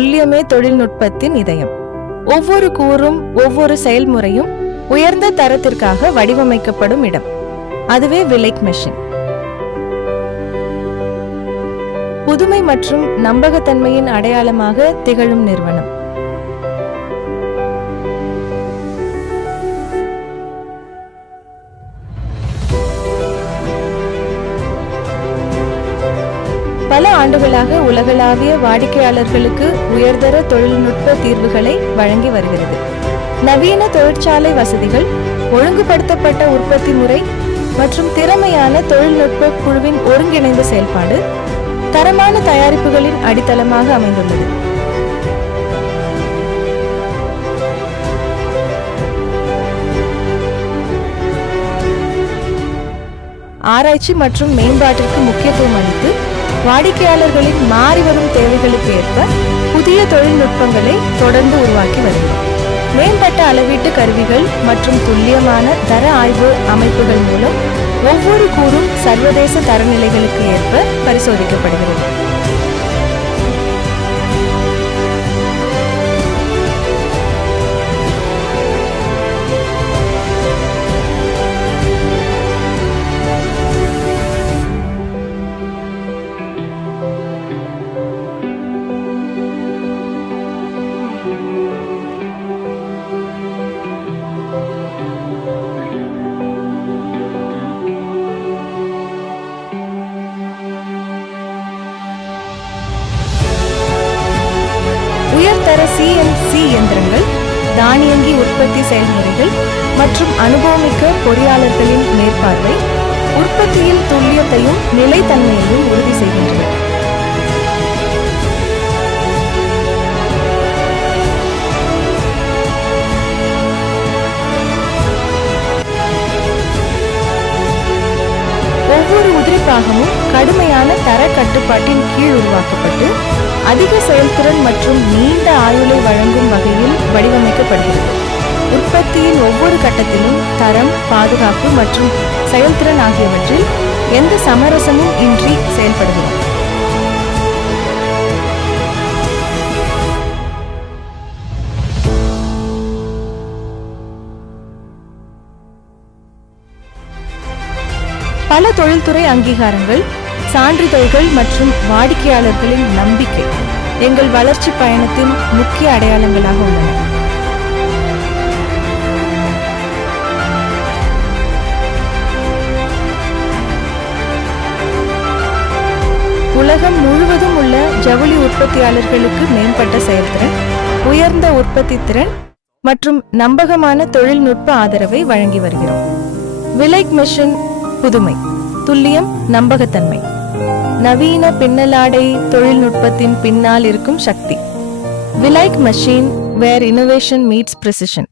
துல்லியமே தொழில்நுட்பத்தின் இதயம். ஒவ்வொரு கூறும் ஒவ்வொரு செயல்முறையும் உயர்ந்த தரத்திற்காக வடிவமைக்கப்படும் இடம். அதுவே விலைக் மெஷின். புதுமை மற்றும் நம்பகத்தன்மையின் அடையாளமாக திகழும் நிறுவனம். பல ஆண்டுகளாக உலகளாவிய வாடிக்கையாளர்களுக்கு உயர்தர தொழில்நுட்ப தீர்வுகளை வழங்கி வருகிறது. நவீன தொழிற்சாலை வசதிகள், ஒழுங்குபடுத்தப்பட்ட உற்பத்தி முறை மற்றும் திறமையான தொழில்நுட்ப குழுவின் ஒருங்கிணைந்த செயல்பாடு தரமான தயாரிப்புகளின் அடித்தளமாக அமைந்துள்ளது. ஆராய்ச்சி மற்றும் மேம்பாட்டிற்கு முக்கியத்துவம் அளித்து வாடிக்கையாளர்களின் மாறிவரும் தேவைகளுக்கு ஏற்ப புதிய தொழில்நுட்பங்களை தொடர்ந்து உருவாக்கி வருகிறது. மேம்பட்ட அளவீட்டு கருவிகள் மற்றும் துல்லியமான தர ஆய்வு அமைப்புகள் மூலம் ஒவ்வொரு கூறும் சர்வதேச தரநிலைகளுக்கு ஏற்ப பரிசோதிக்கப்படுகிறது. உயர்தர CNC இயந்திரங்கள், தானியங்கி உற்பத்தி செயல்முறைகள் மற்றும் அனுபவமிக்க பொறியாளர்களின் மேற்பார்வை உற்பத்தியில் துல்லியத்தையும் நிலைத்தன்மையையும் உறுதி செய்கின்றன. ஒவ்வொரு உதிரிப்பாகமும் கடுமையான தர கட்டுப்பாட்டின் கீழ் உருவாக்கப்பட்டு அதிக செயல்திறன் மற்றும் நீண்ட ஆயுளை வழங்கும் வகையில் வடிவமைக்கப்படுகிறது. உற்பத்தியின் ஒவ்வொரு கட்டத்திலும் தரம், பாதுகாப்பு மற்றும் செயல்திறன் ஆகியவற்றில் எந்த சமரசமும் இன்றி செயல்படுகிறது. பல தொழில்துறை அங்கீகாரங்கள், சான்றிதழ்கள் மற்றும் வாடிக்கையாளர்களின் நம்பிக்கை எங்கள் வளர்ச்சி பயணத்தின் முக்கிய அடையாளங்களாக உள்ளன. உலகம் முழுவதும் உள்ள ஜவுளி உற்பத்தியாளர்களுக்கு மேம்பட்ட செயல்திறன், உயர்ந்த உற்பத்தி திறன் மற்றும் நம்பகமான தொழில்நுட்ப ஆதரவை வழங்கி வருகிறோம். விலைக் மெஷின் புதுமை, துல்லியம், நம்பகத்தன்மை, நவீன பின்னலாடை தொழில்நுட்பத்தின் பின்னால் இருக்கும் சக்தி. விலைக் மெஷின், வேர் இன்னோவேஷன் மீட்ஸ் பிரிசிஷன்.